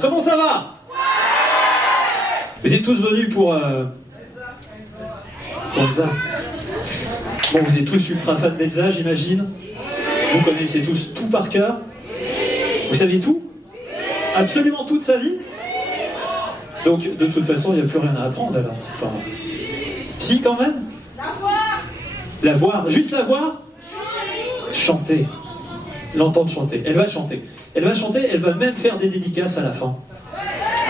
Comment ça va? Vous êtes tous venus pour Elsa. Bon, vous êtes tous ultra fans d'Elsa, j'imagine. Vous connaissez tous tout par cœur. Vous savez tout? Absolument tout de sa vie? Donc, de toute façon, il n'y a plus rien à apprendre alors. C'est pas... Si, quand même? La voir. Juste la voir? Chanter. L'entendre chanter. Elle va chanter. Elle va chanter, elle va même faire des dédicaces à la fin.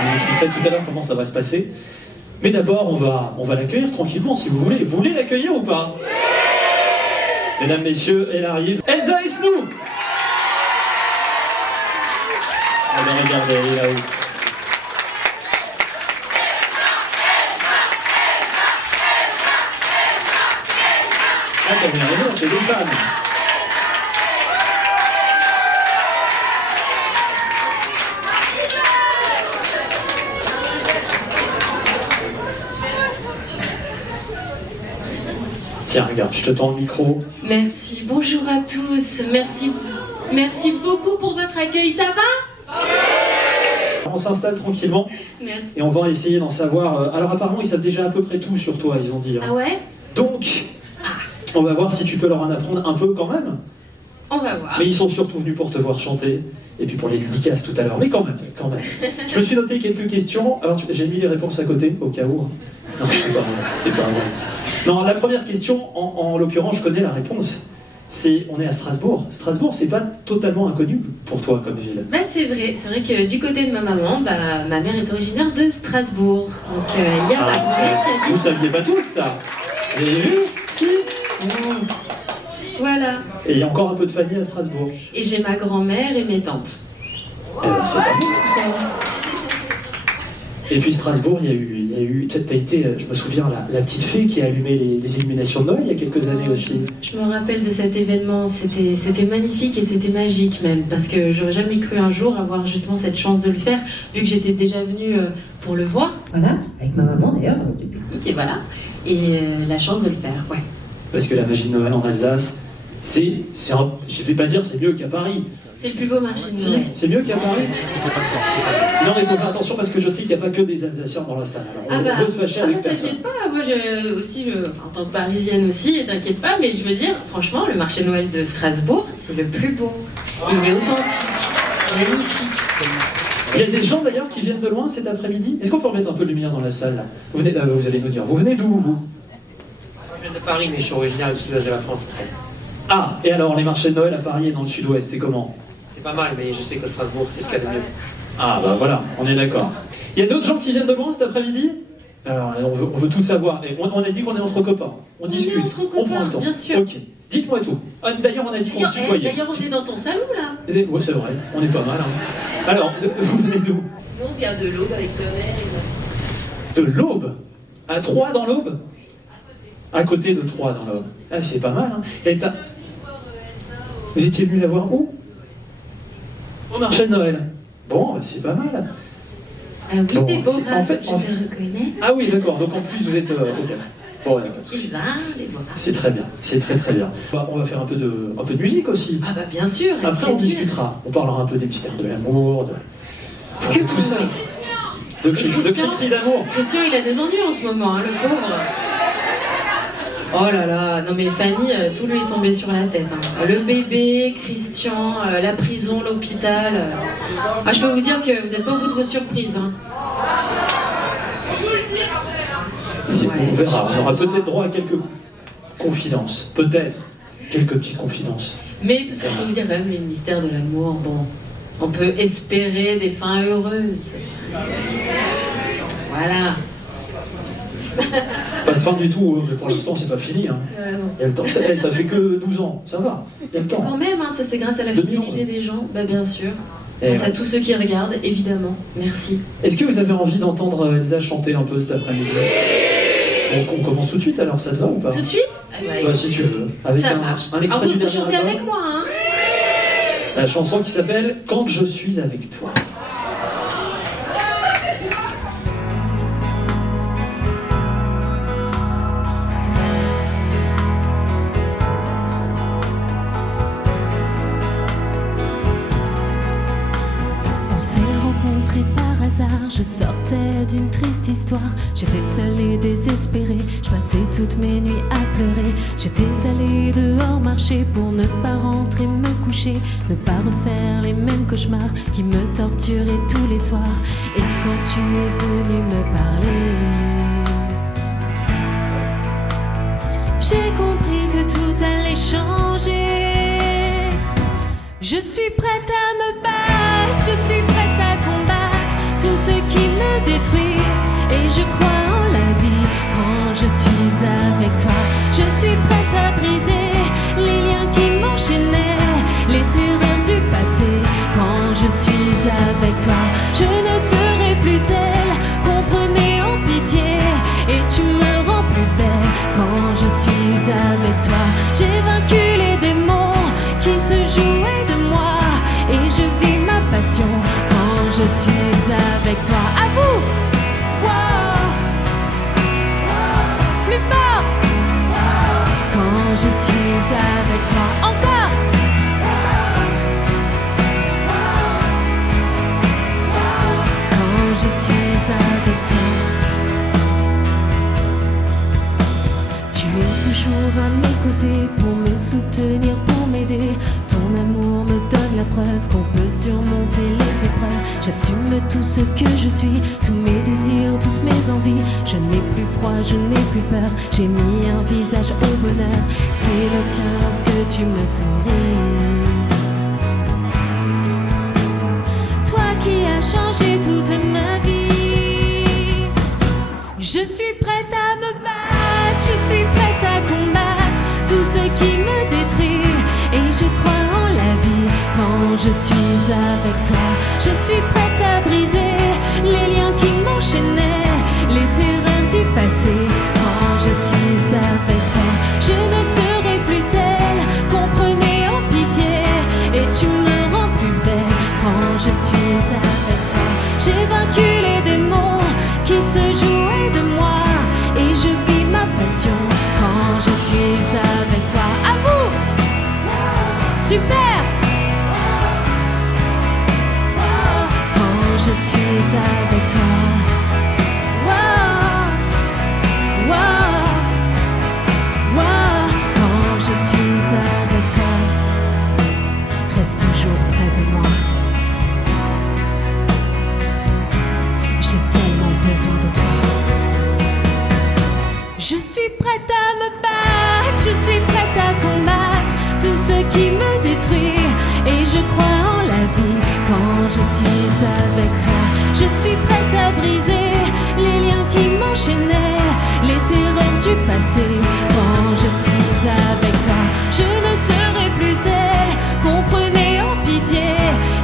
Je vous expliquerai tout à l'heure comment ça va se passer. Mais d'abord, on va l'accueillir tranquillement si vous voulez. Vous voulez l'accueillir ou pas? Mesdames, messieurs, elle arrive. Elsa Esnou! Allez, regardez, elle est là-haut. Ah, t'as bien raison, c'est des femmes. Tiens, regarde, je te tends le micro. Merci, bonjour à tous. Merci beaucoup pour votre accueil, ça va? On s'installe tranquillement. Merci. Et on va essayer d'en savoir... Alors apparemment, ils savent déjà à peu près tout sur toi, ils ont dit. Hein. Ah ouais? Donc, on va voir si tu peux leur en apprendre un peu quand même. On va voir. Mais ils sont surtout venus pour te voir chanter, et puis pour les dédicaces tout à l'heure. Mais quand même. Je me suis noté quelques questions. Alors, j'ai mis les réponses à côté, au cas où. Non, c'est pas vrai. Non, la première question, en l'occurrence, je connais la réponse. On est à Strasbourg. Strasbourg, c'est pas totalement inconnu pour toi comme ville. Bah c'est vrai que du côté de ma maman, ma mère est originaire de Strasbourg. Donc il y a ma grand-mère qui habite. Vous saviez pas tous ça? Vous avez vu? Si. Voilà. Et il y a encore un peu de famille à Strasbourg. Et j'ai ma grand-mère et mes tantes. Eh ben, c'est pas bon tout ça. Et puis Strasbourg, il y a eu, t'as été, je me souviens, la petite fée qui a allumé les illuminations de Noël il y a quelques années aussi. Je me rappelle de cet événement, c'était magnifique et c'était magique même, parce que j'aurais jamais cru un jour avoir justement cette chance de le faire, vu que j'étais déjà venue pour le voir, voilà, avec ma maman d'ailleurs, depuis petite, et voilà, et la chance de le faire, ouais. Parce que la magie de Noël en Alsace, je vais pas dire c'est mieux qu'à Paris. C'est le plus beau marché de Si, Noël. c'est mieux qu'à Paris. Non, mais il faut faire attention parce que je sais qu'il n'y a pas que des Alsaciens dans la salle. Alors, on peut se fâcher avec personne. T'inquiète pas, moi en tant que parisienne aussi, et t'inquiète pas, mais je veux dire, franchement, le marché de Noël de Strasbourg, c'est le plus beau. Il est authentique, magnifique. Il y a des gens d'ailleurs qui viennent de loin cet après-midi. Est-ce qu'on peut remettre un peu de lumière dans la salle là? Vous allez nous dire, vous venez d'où vous? Je viens de Paris, mais je suis originaire du sud-ouest de la France en fait. Ah, et alors les marchés de Noël à Paris et dans le sud-ouest, c'est comment? C'est pas mal, mais je sais que Strasbourg, c'est ce qu'il y a de mieux. Ah bah voilà, on est d'accord. Il y a d'autres gens qui viennent de loin cet après-midi? Alors on veut tout savoir. Et on a dit qu'on est entre copains. On discute, entre copains, on prend le temps. bien sûr. Ok, dites-moi tout. Ah, d'ailleurs on a dit qu'on se tutoyait. D'ailleurs on est dans ton salon là. Oui c'est vrai, on est pas mal. Hein. Alors, vous venez d'où? Nous, on vient de l'Aube avec ma mère et moi. De l'Aube? À Troyes dans l'Aube? À côté de Troyes dans l'Aube. Ah c'est pas mal. Hein. Et vous étiez venu la voir où? Au marché de Noël. Bon, bah, c'est pas mal. Ah oui, Bon, Déborah, en fait, je te reconnais. Ah oui, d'accord. Donc en plus, vous êtes... ok. Bon, il n'y a pas de souci. Sylvain, Déborah. C'est très bien. C'est très très bien. On va faire un peu de musique aussi. Ah bah bien sûr, avec Après, on plaisir. discutera. On parlera un peu des mystères de l'amour, Ce que tout ça. De cris d'amour. Christian, il a des ennuis en ce moment, hein, le pauvre. Oh là là, non mais Fanny, tout lui est tombé sur la tête. Hein. Le bébé, Christian, la prison, l'hôpital. Ah, je peux vous dire que vous n'êtes pas au bout de vos surprises. Hein. On verra. On aura peut-être droit à quelques confidences. Peut-être. Quelques petites confidences. Mais tout ce que je peux vous dire quand même, les mystères de l'amour, bon, on peut espérer des fins heureuses. Voilà. Pas de fin du tout, mais pour l'instant c'est pas fini. Hein. Il y a le temps. Ça fait que 12 ans, ça va. Il y a le temps. Quand même, hein, ça c'est grâce à la 2011. fidélité des gens, bah bien sûr. Et Grâce à tous ceux qui regardent, évidemment. Merci. Est-ce que vous avez envie d'entendre Elsa chanter un peu cet après-midi? On commence tout de suite alors, ça te va ou pas? Tout de suite? Ah Bah, si tu veux. Avec ça marche. un extrait Alors du vous dernier chantez album. avec moi, hein? La chanson qui s'appelle Quand je suis avec toi. je sortais d'une triste histoire, j'étais seule et désespérée. Je passais toutes mes nuits à pleurer. J'étais allée dehors marcher pour ne pas rentrer me coucher, ne pas refaire les mêmes cauchemars qui me torturaient tous les soirs. Et quand tu es venu me parler, j'ai compris que tout allait changer. Je suis prête à me battre, je suis prête à combattre tout ce qui me détruit. Et je crois en la vie quand je suis avec toi. Je suis prête à briser les liens qui m'enchaînaient, les terreurs du passé. Quand je suis avec toi, je ne serai plus celle qu'on prenait en pitié. Et tu me rends plus belle quand je suis avec toi. J'ai vaincu les démons qui se jouaient de moi, et je vis ma passion quand je suis avec toi. À vous! Wow. Plus fort! Quand je suis avec toi. Encore! Quand je suis avec toi. Tu es toujours à mes côtés pour me soutenir, pour m'aider. Ton amour me donne la preuve qu'on peut surmonter les épreuves. J'assume tout ce que je suis, tous mes désirs, toutes mes envies. Je n'ai plus froid, je n'ai plus peur. J'ai mis un visage au bonheur. C'est le tien lorsque tu me souris. Toi qui as changé toute ma vie. Je suis prête à me battre, je suis prête à combattre tout ce qui me détruit. Et je crois en la vie quand je suis avec toi. Je suis prête à briser les liens qui m'enchaînaient, les terrains du passé. Quand je suis avec toi, je ne serai plus celle qu'on prenait en pitié. Et tu me rends plus belle quand je suis avec toi. J'ai vaincu les démons qui se jouaient de moi, et je vis ma passion quand je suis avec toi. À vous! Super! Quand je suis avec toi. Wow. Wow. Wow. Quand je suis avec toi. Reste toujours près de moi. J'ai tellement besoin de toi. Je suis prête à me battre, je suis prête à combattre tout ce qui me détruit. Et je crois en la vie quand je suis avec toi. Je suis prête à briser les liens qui m'enchaînaient, les terreurs du passé. Quand je suis avec toi, je ne serai plus celle qu'on prenait en pitié.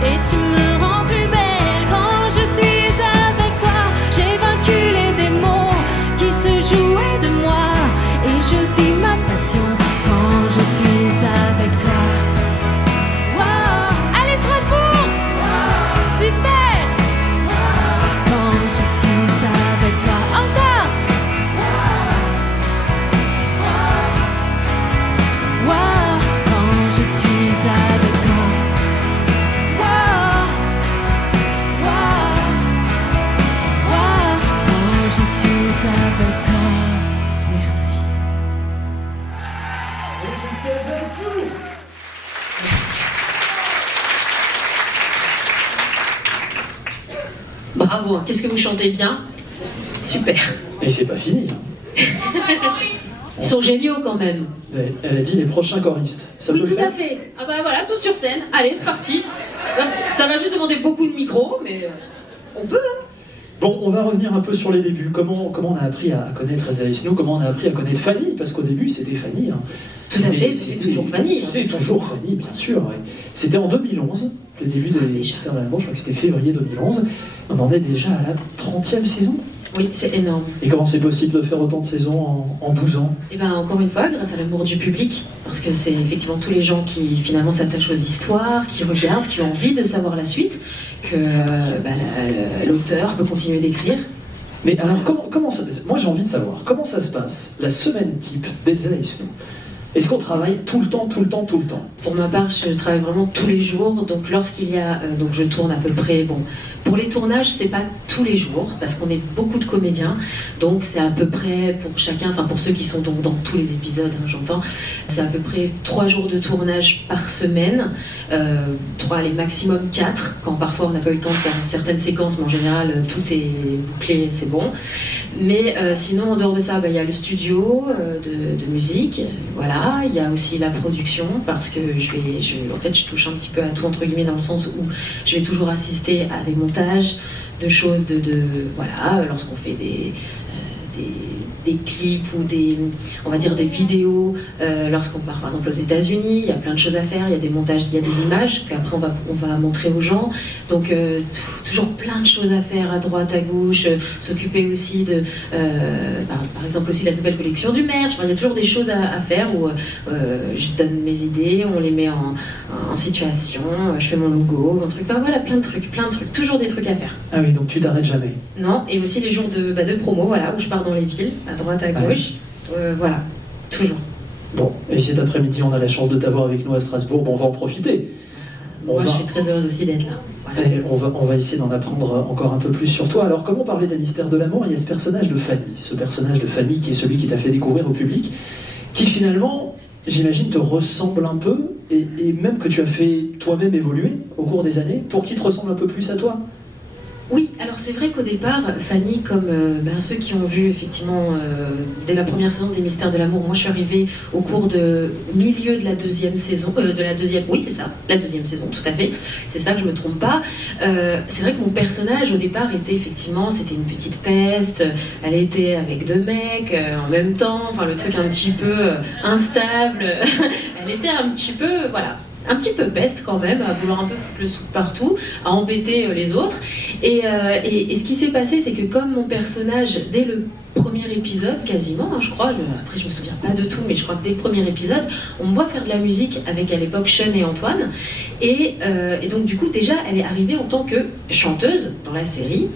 Et tu me rends plus belle quand je suis avec toi. J'ai vaincu les démons qui se jouaient de moi, et je vis ma passion quand je suis avec toi. Wow. Allez Strasbourg! Wow. Super! Wow. Quand je suis avec toi. Encore! Wow. Wow. Quand je suis avec toi. Wow. Wow. Wow. Quand je suis avec toi. Merci. Merci. Bravo, qu'est-ce que vous chantez bien. Super. Et c'est pas fini. Ils sont géniaux quand même. Elle a dit les prochains choristes. Ça Oui, peut tout faire à fait. Ah bah voilà, tous sur scène. Allez, c'est parti. Ça va juste demander beaucoup de micros, mais on peut, hein. Bon, on va revenir un peu sur les débuts. Comment on a appris à connaître Elsa Snow, comment on a appris à connaître Fanny, parce qu'au début c'était Fanny. Hein. Tout à fait, c'est toujours Fanny. C'est toujours Fanny, bien sûr. Ouais. C'était en 2011, le début des Mystères de l'amour, je crois que c'était février 2011. On en est déjà à la 30e saison. Oui, c'est énorme. Et comment c'est possible de faire autant de saisons en 12 ans? Et bien encore une fois, grâce à l'amour du public, parce que c'est effectivement tous les gens qui finalement s'attachent aux histoires, qui regardent, qui ont envie de savoir la suite, que l'auteur peut continuer d'écrire. Mais alors, comment ça, moi j'ai envie de savoir, comment ça se passe, la semaine type d'Elsa Snow? Est-ce qu'on travaille tout le temps? Pour ma part, je travaille vraiment tous les jours. Donc lorsqu'il y a, donc je tourne à peu près. Bon, pour les tournages, c'est pas tous les jours parce qu'on est beaucoup de comédiens. Donc c'est à peu près pour chacun, enfin pour ceux qui sont donc dans tous les épisodes, hein, j'entends, c'est à peu près 3 jours de tournage par semaine. 3, allez, maximum 4. Quand parfois on n'a pas eu le temps de faire certaines séquences, mais en général tout est bouclé, c'est bon. Mais sinon, en dehors de ça, il y a le studio de musique, voilà. Il y a aussi la production, parce que en fait, je touche un petit peu à tout, entre guillemets, dans le sens où je vais toujours assister à des montages de choses, voilà, lorsqu'on fait des clips ou on va dire des vidéos, lorsqu'on part par exemple aux États-Unis, il y a plein de choses à faire, il y a des montages, il y a des images qu'après on va montrer aux gens, donc toujours plein de choses à faire à droite, à gauche, s'occuper aussi par exemple aussi de la nouvelle collection du merch, il y a toujours des choses à faire où je donne mes idées, on les met en situation, je fais mon logo, mon truc, enfin voilà, plein de trucs, toujours des trucs à faire. Ah oui, donc tu t'arrêtes jamais. Non, et aussi les jours de promo, voilà, où je pars dans les villes, à droite, à gauche, voilà, toujours. Bon, et cet après-midi, on a la chance de t'avoir avec nous à Strasbourg, bon, on va en profiter. Je suis très heureuse aussi d'être là. Voilà. Et on va essayer d'en apprendre encore un peu plus sur toi. Alors, comment parler des mystères de l'amour? Il y a ce personnage de Fanny qui est celui qui t'a fait découvrir au public, qui finalement, j'imagine, te ressemble un peu, et même que tu as fait toi-même évoluer au cours des années, pour qu'il te ressemble un peu plus à toi. Oui, alors c'est vrai qu'au départ, Fanny, comme ceux qui ont vu effectivement dès la première saison des Mystères de l'amour, moi je suis arrivée au cours de milieu de la deuxième saison, oui c'est ça, la deuxième saison, tout à fait, c'est ça que je me trompe pas. C'est vrai que mon personnage au départ était effectivement, c'était une petite peste, elle était avec 2 mecs en même temps, enfin le truc un petit peu instable, elle était un petit peu, voilà, un petit peu peste quand même, à vouloir un peu foutre le soupe partout, à embêter les autres. Et ce qui s'est passé, c'est que comme mon personnage, dès le premier épisode, quasiment, je crois, après je me souviens pas de tout, mais je crois que dès le premier épisode, on me voit faire de la musique avec à l'époque Sean et Antoine. Et donc du coup, déjà, elle est arrivée en tant que chanteuse dans la série.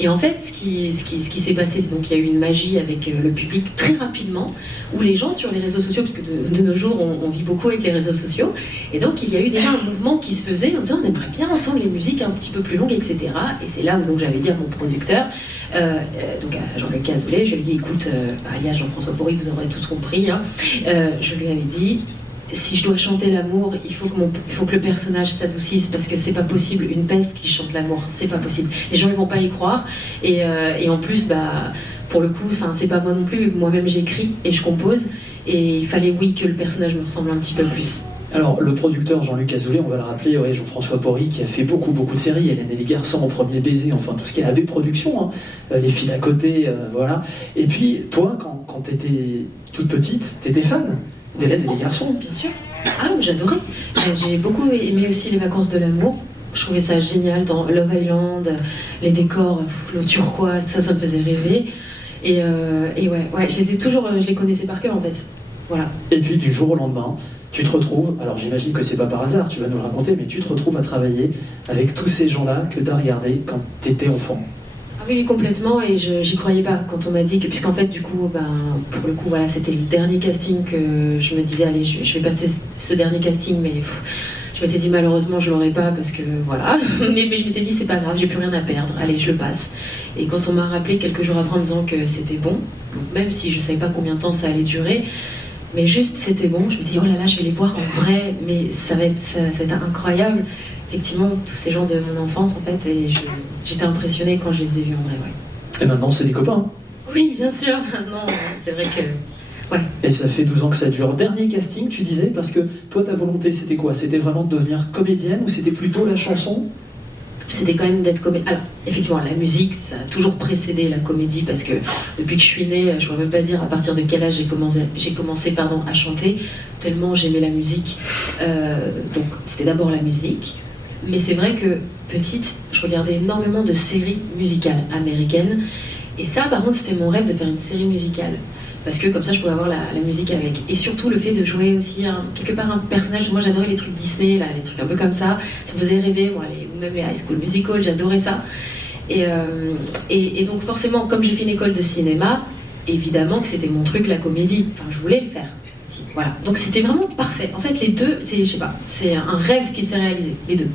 Et en fait, ce qui s'est passé, c'est donc il y a eu une magie avec le public très rapidement, où les gens sur les réseaux sociaux, parce que de nos jours, on vit beaucoup avec les réseaux sociaux, et donc il y a eu déjà un mouvement qui se faisait en disant on aimerait bien entendre les musiques un petit peu plus longues, etc. Et c'est là où donc j'avais dit à mon producteur, donc à Jean-Luc Cazoulé, je lui ai dit écoute, alias Jean-François Porry, vous aurez tous compris, hein, je lui avais dit si je dois chanter l'amour, il faut que le personnage s'adoucisse, parce que c'est pas possible, une peste qui chante l'amour, c'est pas possible. Les gens ils vont pas y croire, et en plus, pour le coup, c'est pas moi non plus, vu que moi-même j'écris et je compose, et il fallait que le personnage me ressemble un petit peu plus. Alors, le producteur Jean-Luc Azoulay, on va le rappeler, Jean-François Porry, qui a fait beaucoup de séries, Hélène et les garçons, Mon premier baiser, enfin tout ce qui est AB Productions, hein, Les filles d'à côté, voilà. Et puis, toi, quand t'étais toute petite, t'étais fan d'Hélène et les garçons? Bien sûr. Ah, j'adorais. J'ai beaucoup aimé aussi Les vacances de l'amour. Je trouvais ça génial dans Love Island, les décors, l'eau turquoise, tout ça, ça me faisait rêver. Et ouais, je les connaissais par cœur en fait. Voilà. Et puis du jour au lendemain, tu te retrouves, alors j'imagine que c'est pas par hasard, tu vas nous le raconter, mais tu te retrouves à travailler avec tous ces gens-là que tu as regardés quand tu étais enfant. Ah oui, complètement, et j'y croyais pas quand on m'a dit que, puisqu'en fait du coup, pour le coup, voilà, c'était le dernier casting que je me disais, allez, je vais passer ce dernier casting, mais je m'étais dit malheureusement je l'aurais pas parce que voilà, mais je m'étais dit c'est pas grave, j'ai plus rien à perdre, allez, je le passe. Et quand on m'a rappelé quelques jours après en me disant que c'était bon, donc même si je savais pas combien de temps ça allait durer, mais juste c'était bon, je me dis oh là là, je vais les voir en vrai, mais ça va être incroyable. Effectivement, tous ces gens de mon enfance en fait, et j'étais impressionnée quand je les ai vus en vrai, ouais. Et maintenant c'est des copains. Oui, bien sûr, non, c'est vrai que... Ouais. Et ça fait 12 ans que ça dure. Dernier casting, tu disais, parce que toi, ta volonté, c'était quoi? C'était vraiment de devenir comédienne ou c'était plutôt la chanson? C'était quand même d'être comédienne. Alors, effectivement, la musique, ça a toujours précédé la comédie, parce que depuis que je suis née, je ne pourrais même pas dire à partir de quel âge j'ai commencé à chanter, tellement j'aimais la musique. Donc, c'était d'abord la musique. Mais c'est vrai que, petite, je regardais énormément de séries musicales américaines. Et ça, par contre, c'était mon rêve de faire une série musicale. Parce que comme ça, je pouvais avoir la musique avec. Et surtout, le fait de jouer aussi quelque part un personnage. Moi, j'adorais les trucs Disney, là, les trucs un peu comme ça. Ça me faisait rêver, moi, ou même les High School Musical, j'adorais ça. Et donc, forcément, comme j'ai fait une école de cinéma, évidemment que c'était mon truc, la comédie. Enfin, je voulais le faire. aussi. Voilà. Donc c'était vraiment parfait. En fait, les deux, c'est, je sais pas, c'est un rêve qui s'est réalisé, les deux.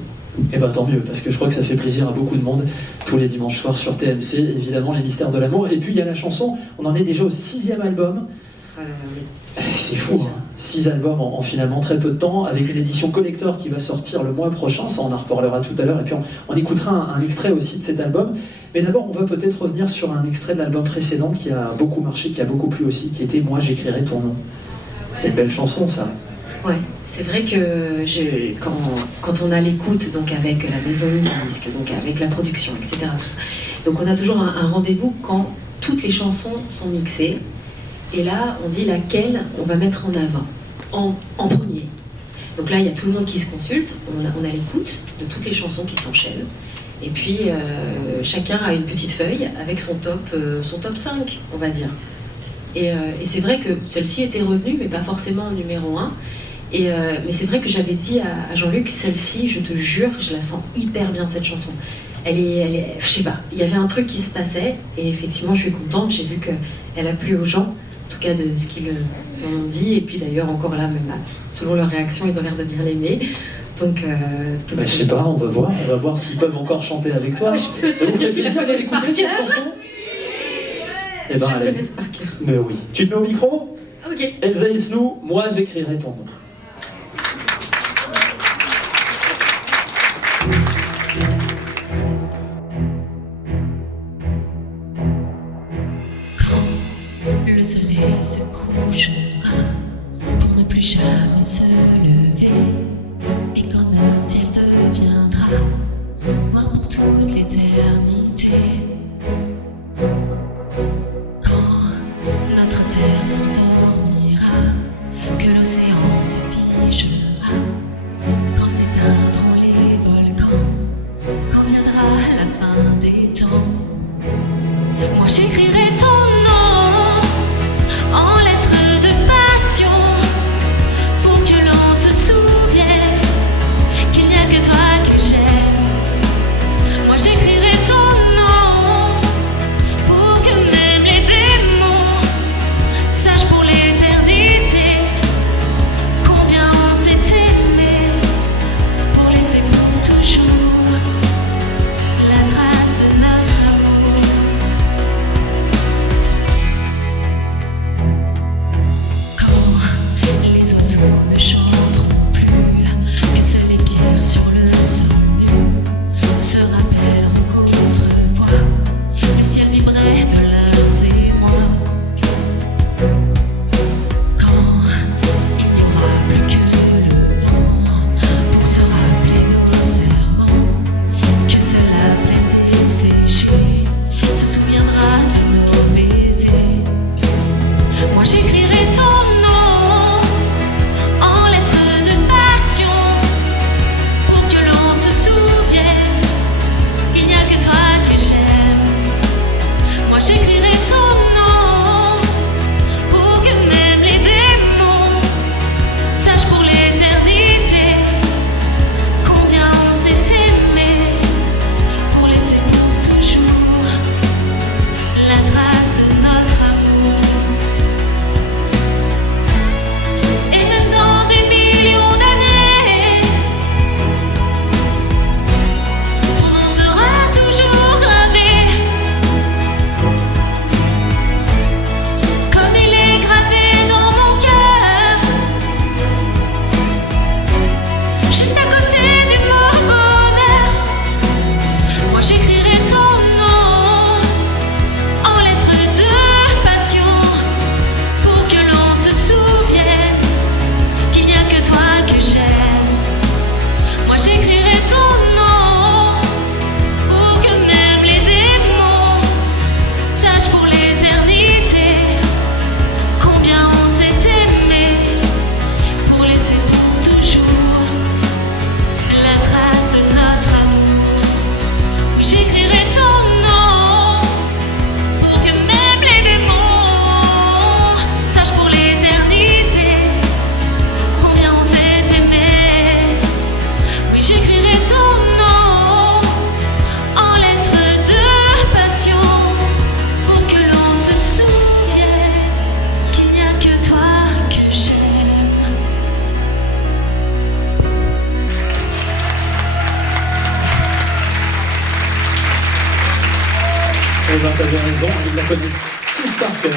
Eh ben tant mieux, parce que je crois que ça fait plaisir à beaucoup de monde, tous les dimanches soirs sur TMC, évidemment, les mystères de l'amour. Et puis il y a la chanson, on en est déjà au 6e album. C'est fou, hein. 6 albums en finalement très peu de temps, avec une édition collector qui va sortir le mois prochain, ça on en reparlera tout à l'heure, et puis on écoutera un extrait aussi de cet album. Mais d'abord, on va peut-être revenir sur un extrait de l'album précédent qui a beaucoup marché, qui a beaucoup plu aussi, qui était « Moi j'écrirai ton nom ». C'était une belle chanson, ça. Ouais, c'est vrai que quand on a l'écoute, donc avec la maison de disque, donc avec la production, etc., tout ça, donc on a toujours un rendez-vous quand toutes les chansons sont mixées. Et là, on dit laquelle on va mettre en avant, en premier. Donc là, il y a tout le monde qui se consulte, on a l'écoute de toutes les chansons qui s'enchaînent. Et puis, chacun a une petite feuille avec son top 5, on va dire. Et c'est vrai que celle-ci était revenue, mais pas forcément en numéro 1. Mais c'est vrai que j'avais dit à Jean-Luc, celle-ci, je te jure, je la sens hyper bien, cette chanson. Elle est, je sais pas, il y avait un truc qui se passait, et effectivement, je suis contente, j'ai vu qu'elle a plu aux gens. En tout cas de ce qu'ils m'ont dit, et puis d'ailleurs encore là, même selon leur réaction, ils ont l'air de bien l'aimer. Donc je sais pas, on va voir s'ils peuvent encore chanter avec toi. Ça vous fait plaisir d'écouter cette chanson? Eh ben allez. Mais oui. Tu te mets au micro? Ok. Elsa Islou, moi j'écrirai ton nom. Le soleil se couchera pour ne plus jamais se lever. Et quand notre ciel deviendra noir pour toute l'éternité, quand notre terre s'endormira, que l'océan se figera, quand s'éteindront les volcans, quand viendra la fin des temps, moi j'écrirai ton nom en lettres de passion, pour que l'on se souvienne qu'il n'y a que toi que j'aime. Moi j'écrirai ton ben, t'avais raison, ils la connaissent tous par cœur.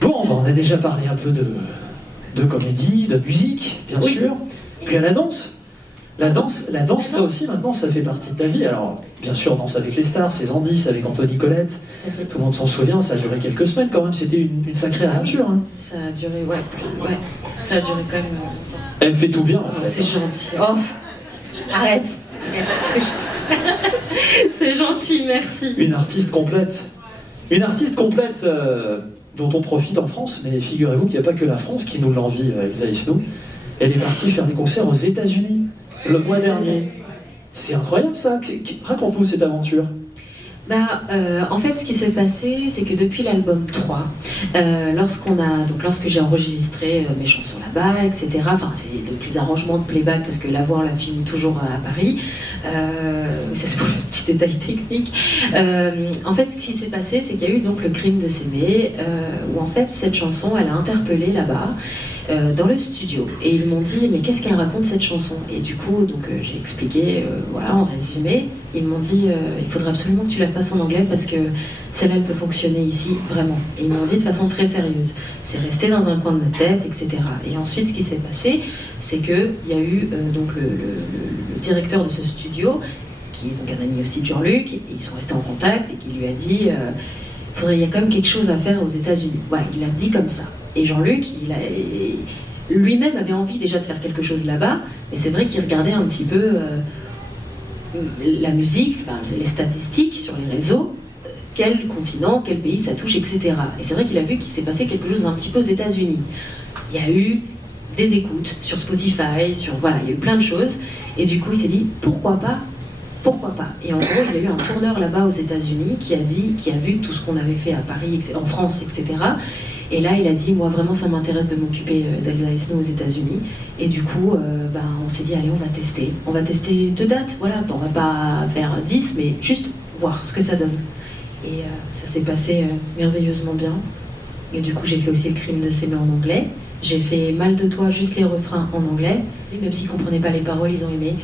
Bon, ben, on a déjà parlé un peu de comédie, de musique, bien sûr. Puis à la danse. La danse, ça aussi, maintenant, ça fait partie de ta vie. Alors, bien sûr, Danse avec les stars, c'est Zandis avec Anthony Colette. Tout le monde s'en souvient, ça a duré quelques semaines quand même. C'était une sacrée aventure. Hein. Ça a duré, ouais. Ça a duré quand même longtemps. Elle fait tout bien, en fait. C'est gentil. Oh, arrête. C'est gentil, merci. Une artiste complète. Une artiste complète dont on profite en France, mais figurez-vous qu'il n'y a pas que la France qui nous l'envie, Elsa Isnou. Elle est partie faire des concerts aux États-Unis le mois dernier. C'est incroyable ça. Raconte-nous cette aventure. En fait, ce qui s'est passé, c'est que depuis l'album 3, lorsque j'ai enregistré mes chansons là-bas, etc., enfin, c'est donc les arrangements de playback, parce que la voix, on l'a fini toujours à Paris, ça c'est pour le petit détail technique. En fait, ce qui s'est passé, c'est qu'il y a eu donc le crime de s'aimer, où en fait, cette chanson, elle a interpellé là-bas, dans le studio, et ils m'ont dit mais qu'est-ce qu'elle raconte cette chanson, et du coup donc j'ai expliqué voilà, en résumé. Ils m'ont dit il faudrait absolument que tu la fasses en anglais parce que celle-là elle peut fonctionner ici vraiment, et ils m'ont dit de façon très sérieuse. C'est resté dans un coin de notre tête, etc. Et ensuite ce qui s'est passé, c'est que il y a eu donc le directeur de ce studio qui est donc un ami aussi de Jean-Luc, et ils sont restés en contact, et qui lui a dit il y a quand même quelque chose à faire aux États-Unis. Voilà, il l'a dit comme ça. Et Jean-Luc, lui-même avait envie déjà de faire quelque chose là-bas, mais c'est vrai qu'il regardait un petit peu la musique, enfin, les statistiques sur les réseaux, quel continent, quel pays ça touche, etc. Et c'est vrai qu'il a vu qu'il s'est passé quelque chose un petit peu aux États-Unis. Il y a eu des écoutes sur Spotify, voilà, il y a eu plein de choses, et du coup il s'est dit pourquoi pas. Et en gros, il y a eu un tourneur là-bas aux États-Unis qui a vu tout ce qu'on avait fait à Paris, en France, etc. Et là, il a dit, moi vraiment, ça m'intéresse de m'occuper d'Elsa Isnou aux États-Unis. Et du coup, on s'est dit, allez, on va tester. On va tester 2 dates, voilà. On va pas faire 10, mais juste voir ce que ça donne. Et ça s'est passé merveilleusement bien. Et du coup, j'ai fait aussi le crime de s'aimer en anglais. J'ai fait Mal de toi, juste les refrains en anglais. Et même s'ils comprenaient pas les paroles, ils ont aimé.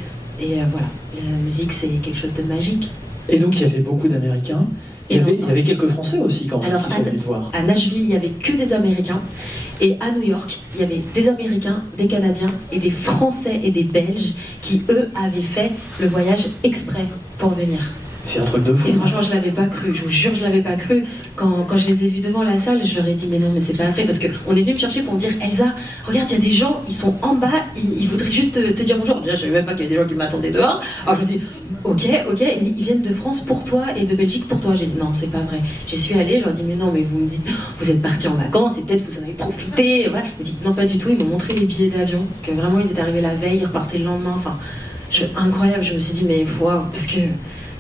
Et voilà, la musique, c'est quelque chose de magique. Et donc, il y avait beaucoup d'Américains. Il y avait quelques Français aussi quand même qui sont venus te voir. À Nashville, il n'y avait que des Américains. Et à New York, il y avait des Américains, des Canadiens et des Français et des Belges qui, eux, avaient fait le voyage exprès pour venir. C'est un truc de fou. Et franchement, je l'avais pas cru. Je vous jure, je l'avais pas cru. Quand je les ai vus devant la salle, je leur ai dit mais non, mais c'est pas vrai, parce qu'on est venu me chercher pour me dire Elsa, regarde, il y a des gens, ils sont en bas, ils voudraient juste te dire bonjour. Déjà, je savais même pas qu'il y avait des gens qui m'attendaient dehors. Alors je me suis dit ok, ils viennent de France pour toi et de Belgique pour toi. J'ai dit non, c'est pas vrai. J'y suis allée, je leur ai dit mais non, mais vous me dites vous êtes partis en vacances et peut-être vous en avez profité. Et voilà. Ils m'ont dit non, pas du tout. Ils m'ont montré les billets d'avion, que vraiment ils étaient arrivés la veille, ils repartaient le lendemain. Enfin, incroyable. Je me suis dit mais waouh, parce que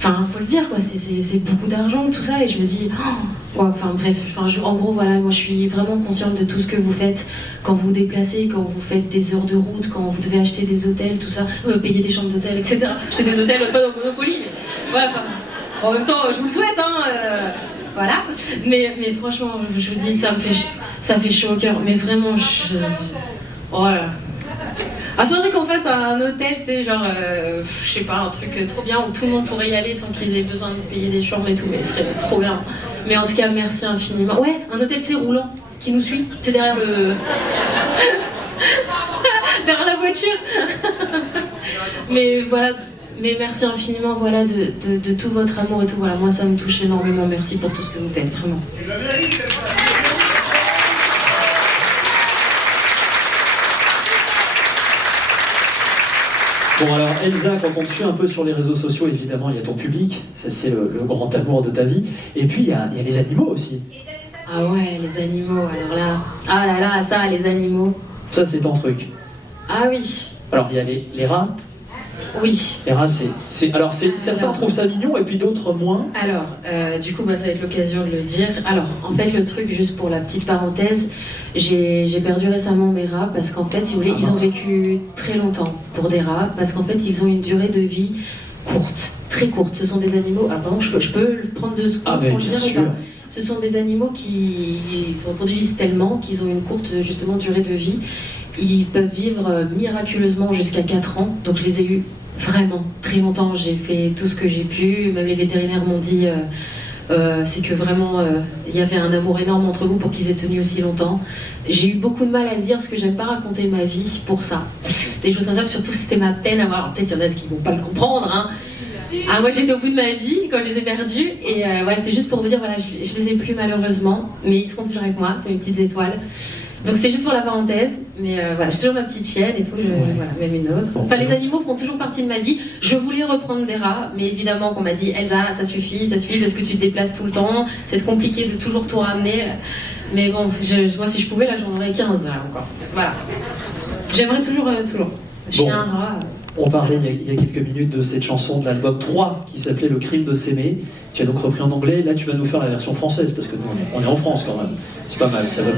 enfin, faut le dire, quoi, c'est beaucoup d'argent, tout ça, et je me dis, oh, ouais, enfin bref, en gros, voilà, moi je suis vraiment consciente de tout ce que vous faites quand vous vous déplacez, quand vous faites des heures de route, quand vous devez acheter des hôtels, tout ça, payer des chambres d'hôtel, etc. Acheter des hôtels, pas dans le Monopoly, mais voilà, en même temps, je vous le souhaite, hein, voilà, mais franchement, je vous dis, ça fait chaud au cœur, mais vraiment, voilà. Ah, faudrait qu'on fasse un hôtel, tu sais, genre, je sais pas, un truc trop bien où tout le monde pourrait y aller sans qu'ils aient besoin de payer des chambres et tout, mais ce serait trop bien. Mais en tout cas, merci infiniment. Ouais, un hôtel, tu sais, roulant, qui nous suit, c'est derrière le... derrière la voiture. Mais voilà, mais merci infiniment, voilà, de tout votre amour et tout, voilà, moi ça me touche énormément, merci pour tout ce que vous faites, vraiment. Bon alors Elsa, quand on te suit un peu sur les réseaux sociaux, évidemment il y a ton public, ça c'est le grand amour de ta vie, et puis il y a les animaux aussi. Ah ouais, les animaux, alors là, ah là là, ça, les animaux. Ça c'est ton truc. Ah oui. Alors il y a les rats. Oui. Les rats, certains trouvent ça mignon et puis d'autres moins. Alors, du coup, ça va être l'occasion de le dire. Alors, en fait, le truc, juste pour la petite parenthèse, j'ai perdu récemment mes rats parce qu'en fait, si vous voulez, ils ont vécu très longtemps pour des rats parce qu'en fait, ils ont une durée de vie courte, très courte. Ce sont des animaux. Alors, pardon, je peux le prendre 2 secondes pour le dire ou pas ? Ce sont des animaux qui se reproduisent tellement qu'ils ont une courte, justement, durée de vie. Ils peuvent vivre miraculeusement jusqu'à 4 ans. Donc, je les ai eus Vraiment, très longtemps. J'ai fait tout ce que j'ai pu. Même les vétérinaires m'ont dit c'est que vraiment il y avait un amour énorme entre vous pour qu'ils aient tenu aussi longtemps. J'ai eu beaucoup de mal à le dire parce que j'aime pas raconter ma vie pour ça. Des choses comme ça, surtout c'était ma peine à voir. Peut-être il y en a qui vont pas le comprendre. Hein. Ah, moi j'étais au bout de ma vie quand je les ai perdus et voilà, c'était juste pour vous dire voilà, je les ai plus malheureusement, mais ils seront toujours avec moi, c'est mes petites étoiles. Donc c'est juste pour la parenthèse, mais voilà, j'ai toujours ma petite chienne et tout, voilà, même une autre. Enfin, les animaux font toujours partie de ma vie. Je voulais reprendre des rats, mais évidemment qu'on m'a dit Elsa, ça suffit parce que tu te déplaces tout le temps, c'est compliqué de toujours tout ramener. Mais bon, moi si je pouvais, là j'en aurais 15 là, encore. Voilà. J'aimerais toujours. Chien, rat. On parlait il y a quelques minutes de cette chanson de l'album 3 qui s'appelait Le crime de s'aimer. Tu as donc repris en anglais. Là, tu vas nous faire la version française parce que nous, on est en France quand même. C'est pas mal. Ça va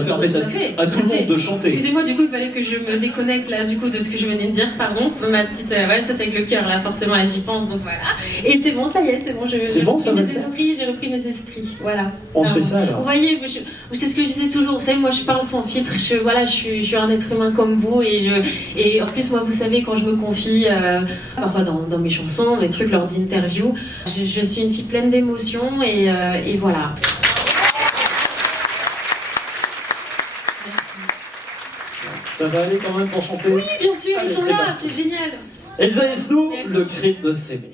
permettre à tout le monde de chanter. Excusez-moi, du coup, il fallait que je me déconnecte là, du coup, de ce que je venais de dire. Pardon, ma petite. Ouais, ça c'est avec le cœur là, forcément, là, j'y pense. Donc voilà. Et c'est bon, ça y est, c'est bon. J'ai repris mes esprits. Voilà. On se fait ça alors. Vous voyez, c'est ce que je disais toujours. Vous savez, moi, je parle sans filtre. Je suis un être humain comme vous et en plus, moi, vous savez, quand je me confie, parfois dans mes chansons, mes trucs lors d'interviews, je suis une fille pleine d'émotions et voilà. Merci. Ça va aller quand même pour chanter? Oui, bien sûr, allez, ils sont là, parti. c'est génial. Elsa Esno, Le crime de s'aimer.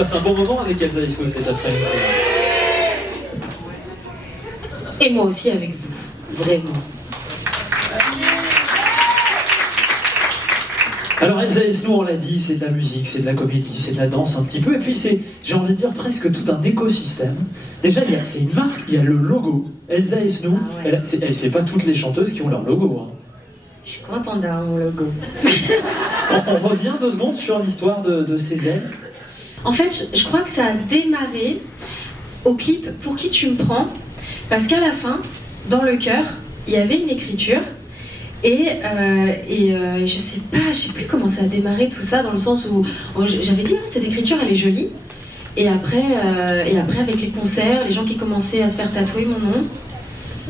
passe un bon moment avec Elsa Esnou cet après-midi. Et moi aussi avec vous, vraiment. Alors Elsa Esnou, on l'a dit, c'est de la musique, c'est de la comédie, c'est de la danse un petit peu, et puis c'est, j'ai envie de dire, presque tout un écosystème. Déjà, c'est une marque, il y a le logo. Elsa Esnou, Ah ouais. c'est pas toutes les chanteuses qui ont leur logo. Hein. Je suis contente d'avoir mon logo. On revient 2 secondes sur l'histoire de ces ailes. En fait, je crois que ça a démarré au clip Pour qui tu me prends, parce qu'à la fin, dans le chœur, il y avait une écriture. Et je sais plus comment ça a démarré tout ça, dans le sens où j'avais dit cette écriture elle est jolie. Et après avec les concerts, les gens qui commençaient à se faire tatouer mon nom,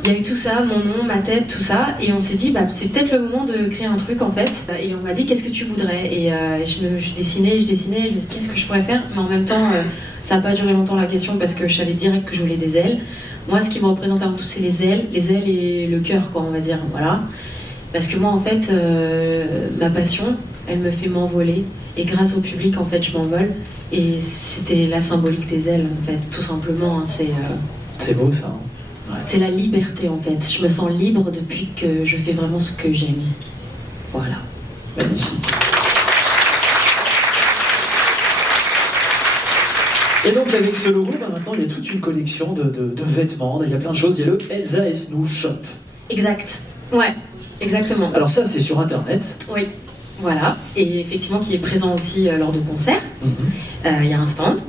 il y a eu tout ça, mon nom, ma tête, tout ça, et on s'est dit c'est peut-être le moment de créer un truc en fait. Et on m'a dit qu'est-ce que tu voudrais, et je dessinais, je me dis qu'est-ce que je pourrais faire, mais en même temps ça n'a pas duré longtemps la question parce que je savais direct que je voulais des ailes. Moi ce qui me représente avant tout c'est les ailes et le cœur quoi on va dire, voilà. Parce que moi, en fait, ma passion, elle me fait m'envoler. Et grâce au public, en fait, je m'envole. Et c'était la symbolique des ailes, en fait, tout simplement. Hein, c'est beau, ça. Ouais. C'est la liberté, en fait. Je me sens libre depuis que je fais vraiment ce que j'aime. Voilà. Magnifique. Et donc, avec ce logo, maintenant, il y a toute une collection de vêtements. Il y a plein de choses. Il y a le Elsa Esnou Shop. Exact. Ouais. Exactement. Alors ça, c'est sur Internet. Oui, voilà. Et effectivement, qui est présent aussi lors de concerts. Il y a un stand.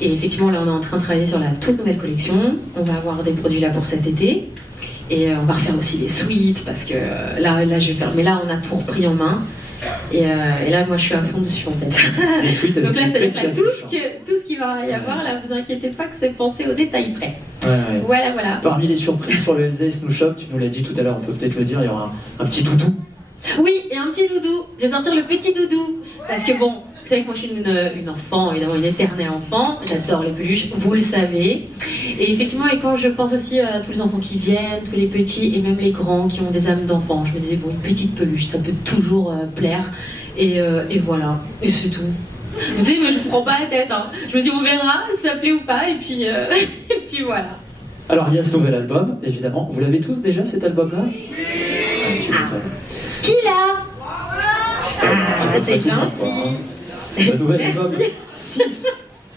Et effectivement, là, on est en train de travailler sur la toute nouvelle collection. On va avoir des produits là pour cet été. Et on va refaire aussi des suites, parce que là, je vais faire... Mais là, on a tout repris en main. Et là, moi, je suis à fond dessus, en fait. Les suites avec donc là, les c'est-à-dire belles que tout ce qu'il va y avoir, là, vous inquiétez pas que c'est pensé au détail près. Ouais. Voilà. Parmi les surprises sur le Elsa Esnou Shop, tu nous l'as dit tout à l'heure, on peut peut-être le dire, il y aura un petit doudou. Oui, et un petit doudou. Je vais sortir le petit doudou. Parce que bon, vous savez que moi je suis une enfant, évidemment une éternelle enfant. J'adore les peluches, vous le savez. Et effectivement, et quand je pense aussi à tous les enfants qui viennent, tous les petits et même les grands qui ont des âmes d'enfants, je me disais, bon, une petite peluche, ça peut toujours plaire. Et voilà, et c'est tout. Vous savez, moi je me prends pas la tête. Hein. Je me dis, on verra si ça plaît ou pas, et puis, et puis voilà. Alors il y a ce nouvel album, évidemment. Vous l'avez tous déjà, cet album-là? Qui là? C'est gentil. Le nouvel album,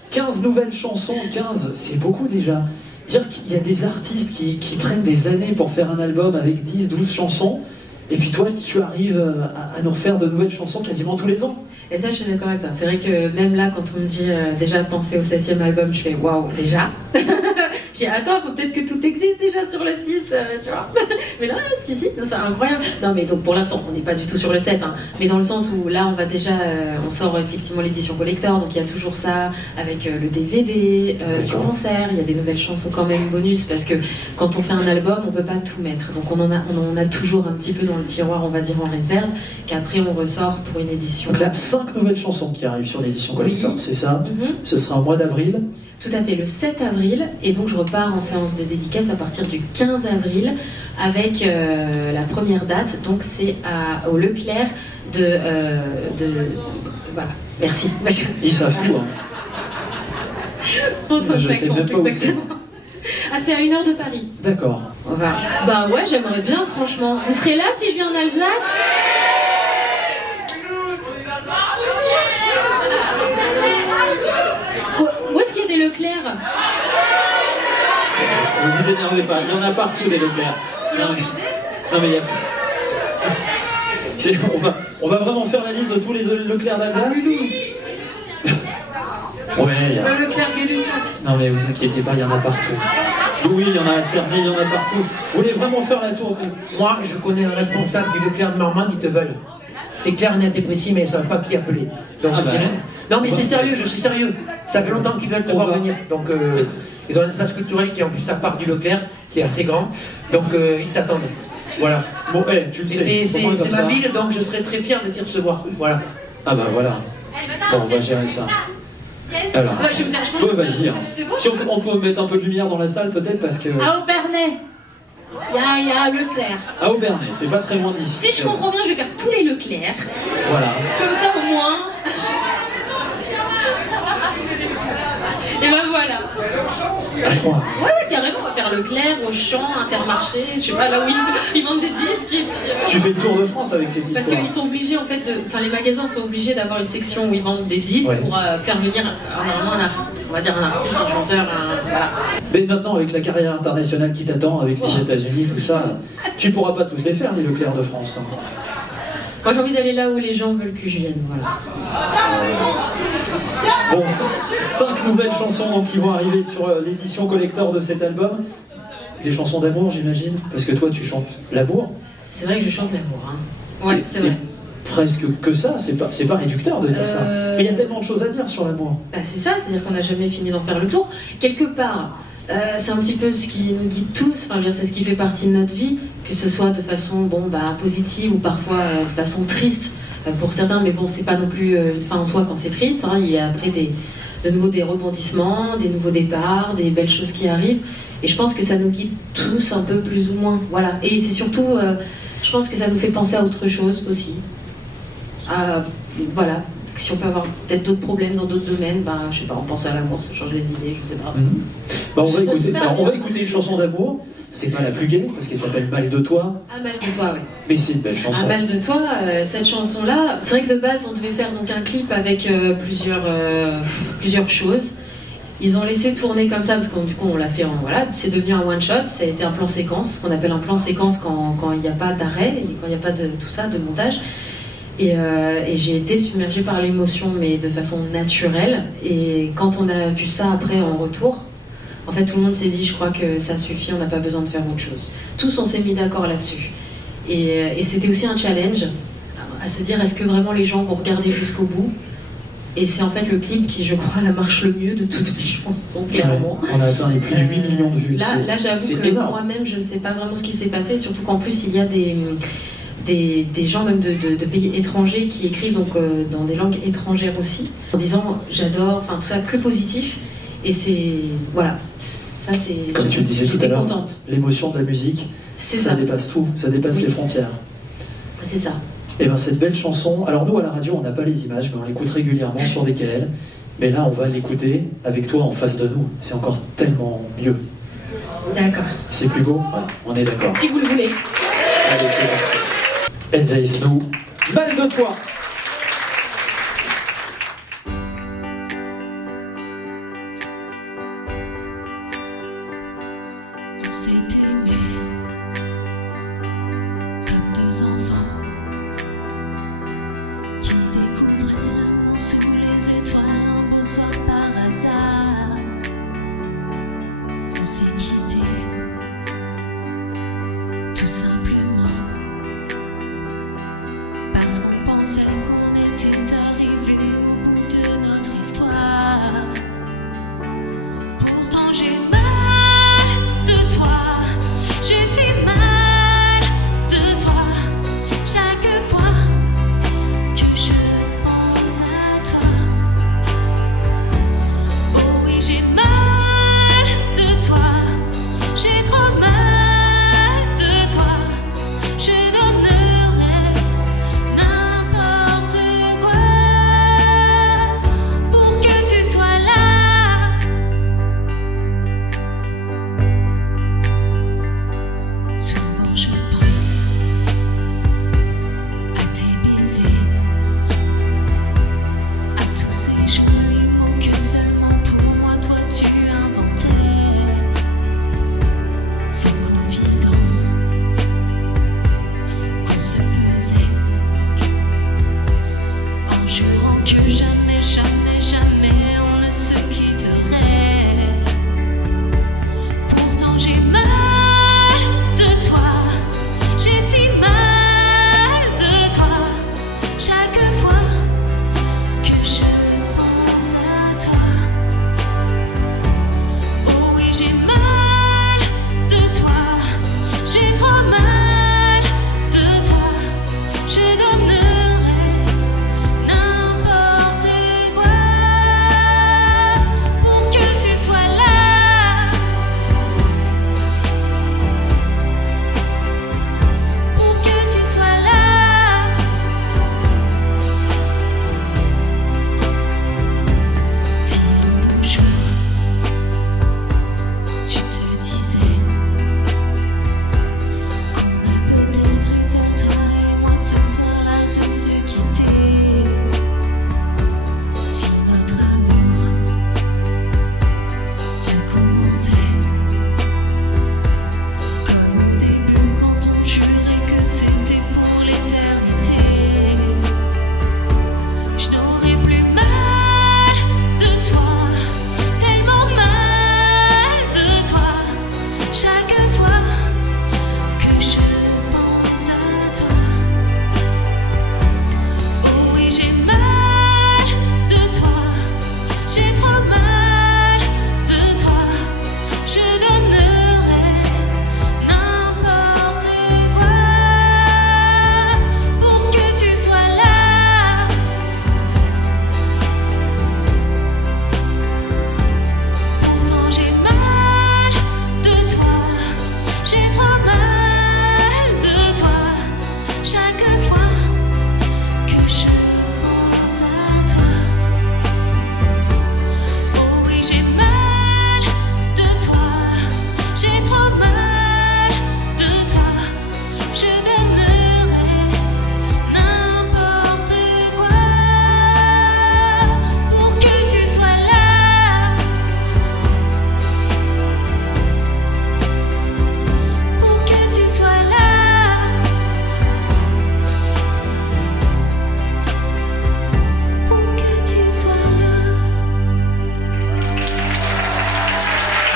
15 nouvelles chansons, 15, c'est beaucoup déjà. Dire qu'il y a des artistes qui prennent des années pour faire un album avec 10, 12 chansons, et puis toi, tu arrives à nous refaire de nouvelles chansons quasiment tous les ans. Et ça, je suis d'accord avec toi. C'est vrai que même là, quand on me dit déjà penser au 7e album, je fais waouh, déjà. Je dis attends, faut peut-être que tout existe déjà sur le 6, tu vois. Mais là, si, c'est incroyable. Non, mais donc pour l'instant, on n'est pas du tout sur le 7, hein. Mais dans le sens où là, on va déjà, on sort effectivement l'édition collector, donc il y a toujours ça avec le DVD, du concert. Il y a des nouvelles chansons quand même bonus parce que quand on fait un album, on peut pas tout mettre. Donc on en a toujours un petit peu dans le tiroir, on va dire en réserve, qu'après on ressort pour une édition. Donc là, 5 nouvelles chansons qui arrivent sur l'édition collector, c'est ça? Ce sera au mois d'avril. Tout à fait, le 7 avril, et donc je repars en séance de dédicace à partir du 15 avril avec la première date, donc c'est au Leclerc de voilà, merci. Ils savent tout, hein. Je sais même pas où c'est. Ah, c'est à 1 heure de Paris. D'accord. Voilà. Bah ouais, j'aimerais bien, franchement. Vous serez là si je viens en Alsace? Où est-ce qu'il y a des Leclerc? Ne vous énervez pas, il y en a partout des Leclerc. Non mais il y a... On va vraiment faire la liste de tous les Leclerc d'Alsace. Ouais, il y a... Le Leclerc Gay-Lussac. Non mais vous inquiétez pas, il y en a partout. Oui, il y en a à Cernay, il y en a partout. Vous voulez vraiment faire la tour? Moi, je connais un responsable du Leclerc de Normande, ils te veulent. C'est clair, net et précis, mais ils ne savent pas qui appeler. Donc, Ah bah. Non, mais c'est sérieux, je suis sérieux. Ça fait longtemps qu'ils veulent te voir venir. Donc, ils ont un espace culturel qui est en plus à part du Leclerc, qui est assez grand. Donc, ils t'attendent. Voilà. Bon, tu le sais. C'est ma ville, donc je serais très fier de t'y recevoir. Voilà. Ah bah voilà. Bon, on va gérer ça. Alors, Je ouais, vas-y. Hein. Si on peut mettre un peu de lumière dans la salle, peut-être, parce que... À Aubernais, il y a Leclerc. À Aubernais, c'est pas très loin d'ici. Si je comprends bien, je vais faire tous les Leclerc. Voilà. Comme ça, au moins... Et ben voilà. À 3. Ouais, carrément, on va faire Leclerc, Auchan, Intermarché, je sais pas, là où ils vendent des disques et puis... Tu fais le tour de France avec cette Parce histoire. qu'ils sont obligés en fait les magasins sont obligés d'avoir une section où ils vendent des disques Ouais. pour faire venir normalement un artiste. On va dire un artiste, un chanteur, voilà. Mais maintenant, avec la carrière internationale qui t'attend, avec les États-Unis, tout ça, tu pourras pas tous les faire, les Leclerc de France. Hein. Moi j'ai envie d'aller là où les gens veulent que je vienne, voilà. Bon, 5 nouvelles chansons donc, qui vont arriver sur l'édition collector de cet album. Des chansons d'amour, j'imagine, parce que toi, tu chantes l'amour. C'est vrai que je chante l'amour, hein. Ouais, c'est vrai. Presque que ça, c'est pas réducteur de dire ça. Mais il y a tellement de choses à dire sur l'amour. Bah, c'est ça, c'est-à-dire qu'on n'a jamais fini d'en faire le tour. Quelque part, c'est un petit peu ce qui nous guide tous, enfin, je veux dire, c'est ce qui fait partie de notre vie, que ce soit de façon positive ou parfois de façon triste pour certains, mais bon, c'est pas non plus une fin en soi quand c'est triste, hein. Il y a après de nouveau des rebondissements, des nouveaux départs, des belles choses qui arrivent, et je pense que ça nous guide tous un peu plus ou moins, voilà. Et c'est surtout, je pense que ça nous fait penser à autre chose aussi. Voilà, si on peut avoir peut-être d'autres problèmes dans d'autres domaines, je sais pas, on pense à l'amour, ça change les idées, je sais pas. On va écouter une chanson d'amour. C'est pas la plus gaie parce qu'elle s'appelle Mal de toi. Ah, Mal de toi, oui. Mais c'est une belle chanson. Ah, Mal de toi, cette chanson-là, c'est vrai que de base on devait faire donc un clip avec plusieurs choses. Ils ont laissé tourner comme ça parce que du coup on l'a fait voilà, c'est devenu un one shot, ça a été un plan séquence, ce qu'on appelle un plan séquence quand il n'y a pas d'arrêt, quand il n'y a pas de tout ça, de montage. Et j'ai été submergée par l'émotion, mais de façon naturelle. Et quand on a vu ça après en retour, en fait tout le monde s'est dit, je crois que ça suffit, on n'a pas besoin de faire autre chose. Tous on s'est mis d'accord là-dessus. Et c'était aussi un challenge à se dire, est-ce que vraiment les gens vont regarder jusqu'au bout? Et c'est en fait le clip qui, je crois, la marche le mieux de toutes mes chansons, clairement. Ouais, on a atteint les plus de 8 millions de vues. Là j'avoue que énorme. moi-même, je ne sais pas vraiment ce qui s'est passé, surtout qu'en plus, il y a des gens même de pays étrangers qui écrivent donc, dans des langues étrangères aussi, en disant j'adore, enfin tout ça, que positif. Et c'est, voilà, ça c'est... Comme tu le disais tout à J'étais l'heure, contente. l'émotion de la musique, ça dépasse tout, ça dépasse Oui. les frontières. C'est ça. Et bien cette belle chanson, alors nous à la radio on n'a pas les images, mais on l'écoute régulièrement sur DKL. Mais là on va l'écouter avec toi en face de nous, c'est encore tellement mieux. D'accord. C'est plus beau? Ouais, on est d'accord. Si vous le voulez. Allez, c'est parti. Elsa et Snow, Mal de toi. On s'est aimés comme deux enfants qui découvraient l'amour sous les étoiles un beau soir par hasard. On s'est quittés tout simplement parce qu'on pensait qu'on était arrivé au bout de notre histoire. Pourtant j'ai mal de toi, j'ai si mal de toi. Chaque fois que je pense à toi, oh oui j'ai mal de toi.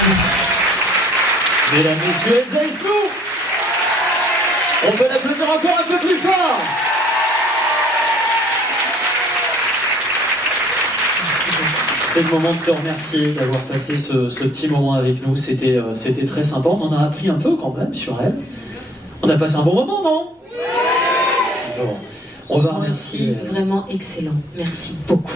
Merci. Mesdames, messieurs, Elsa Esnou. On peut l'applaudir encore un peu plus fort. C'est le moment de te remercier d'avoir passé ce petit moment avec nous. C'était très sympa. On en a appris un peu quand même sur elle. On a passé un bon moment, non? Bon. On va Moi remercier. aussi, vraiment excellent. Merci beaucoup.